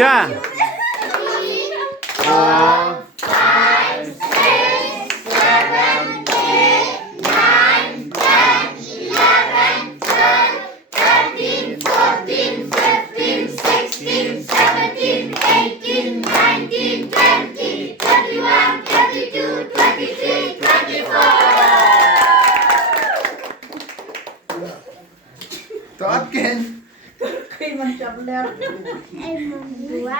siya. ตัวอัดเกน Khi mình chậm leo. Em mong buổi.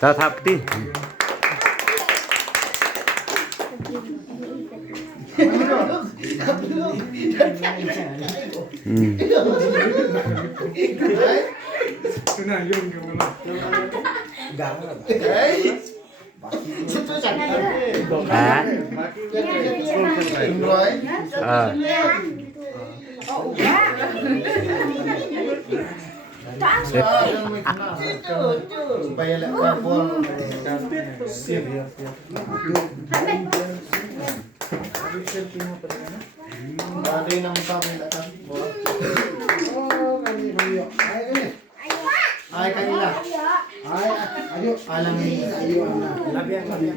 Tatap di. Supaya lek kapol siap ya. Ada nang kami datang. Ay kanila. Ay ayo alam ni ayo ana. Labian kami.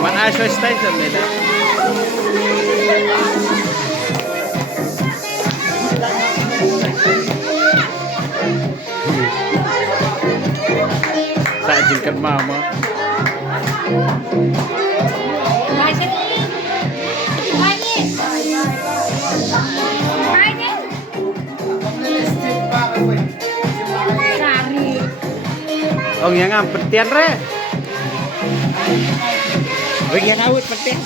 Mana Asho Station nila? Sa jingkat mama. Ông yang ngampet tian re. Ông yang awet petian.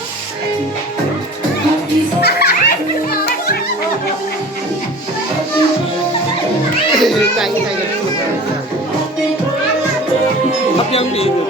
Apa yang di itu?